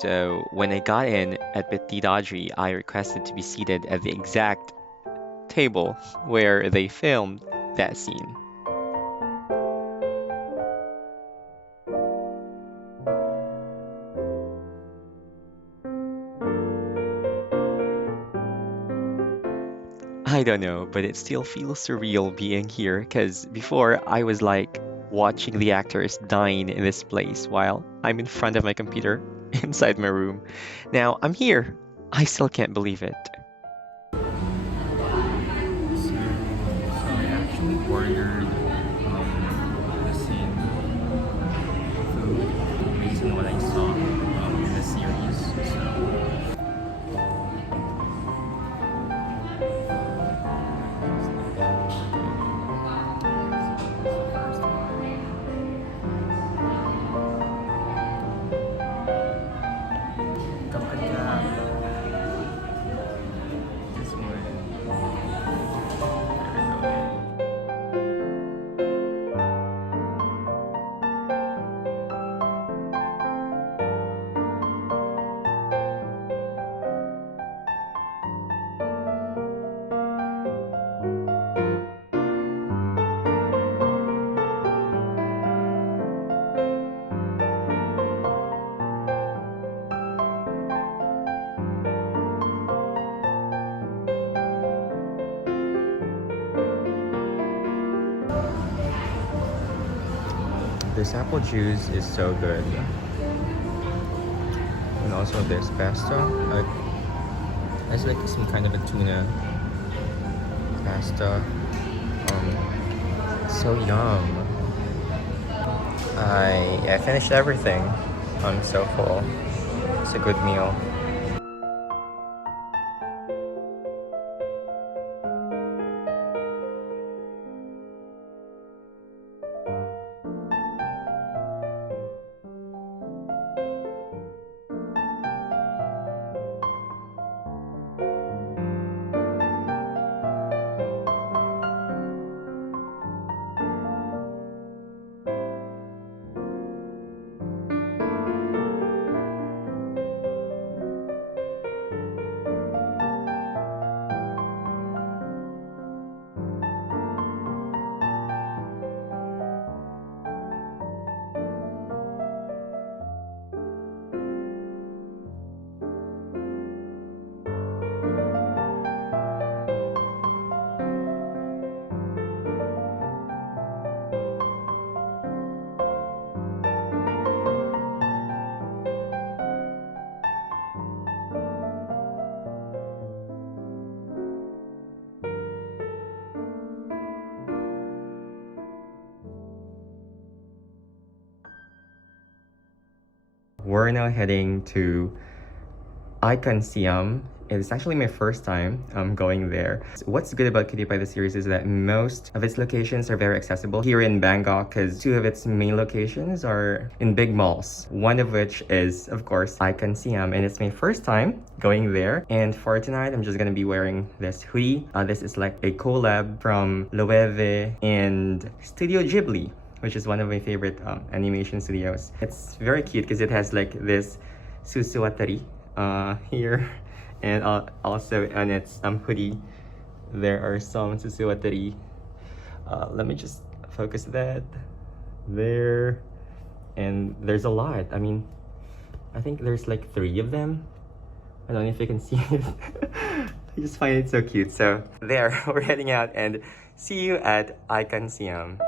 So when I got in at Petit Dodgy, I requested to be seated at the exact table where they filmed that scene. I don't know, but it still feels surreal being here because before I was like watching the actors dine in this place while I'm in front of my computer inside my room. Now I'm here. I still can't believe it. So I actually ordered the same food based on what I saw in the series. This apple juice is so good. And also this pasta. It's like some kind of a tuna pasta. So yum. I finished everything. I'm so full. It's a good meal. We're now heading to ICONSIAM. It's actually my first time going there. What's good about CUTIE PIE the series is that most of its locations are very accessible here in Bangkok because two of its main locations are in big malls. One of which is, of course, ICONSIAM, and it's my first time going there. And for tonight, I'm just gonna be wearing this hoodie. This is like a collab from Loewe and Studio Ghibli, which is one of my favorite animation studios. It's very cute because it has like this susuwatari here, and also on its hoodie there are some susuwatari. Let me just focus that there, and there's a lot. I mean, I think there's like 3 of them. I don't know if you can see it. I just find it so cute. So there, we're heading out, and see you at ICONSIAM.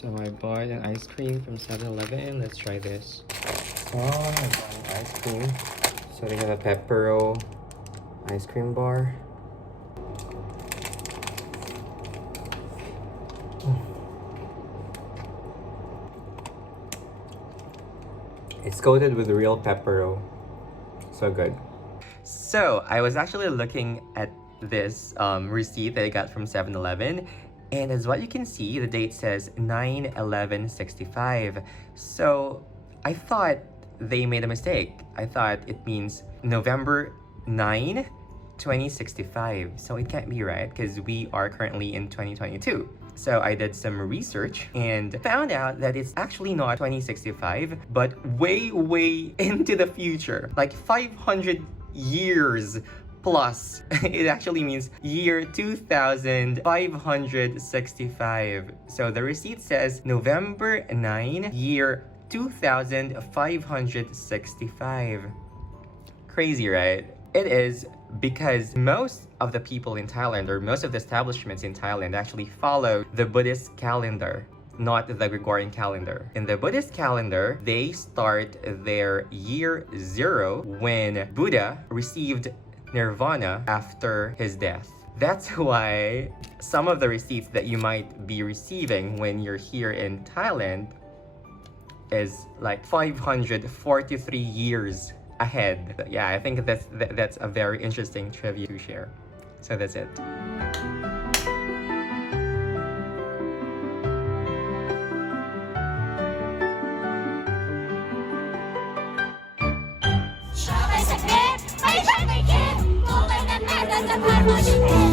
So I bought an ice cream from 7-Eleven. Let's try this. Oh, I bought an ice cream. So they have a pepperoni ice cream bar. It's coated with real pepperoni. So good. So I was actually looking at this receipt that I got from 7-Eleven, and as what you can see, the date says 9/11/65. So I thought they made a mistake. I thought it means November 9, 2065. So it can't be right because we are currently in 2022. So I did some research and found out that it's actually not 2065, but way into the future, like 500 years plus. It actually means year 2565. So the receipt says November 9, year 2565. Crazy, right? It is, because most of the people in Thailand, or most of the establishments in Thailand, actually follow the Buddhist calendar, not the Gregorian calendar. In the Buddhist calendar, they start their year 0 when Buddha received nirvana after his death. That's why some of the receipts that you might be receiving when you're here in Thailand is like 543 years ahead. Yeah, I think that's a very interesting trivia to share. So that's it. Shall I say, I shall make it. Go and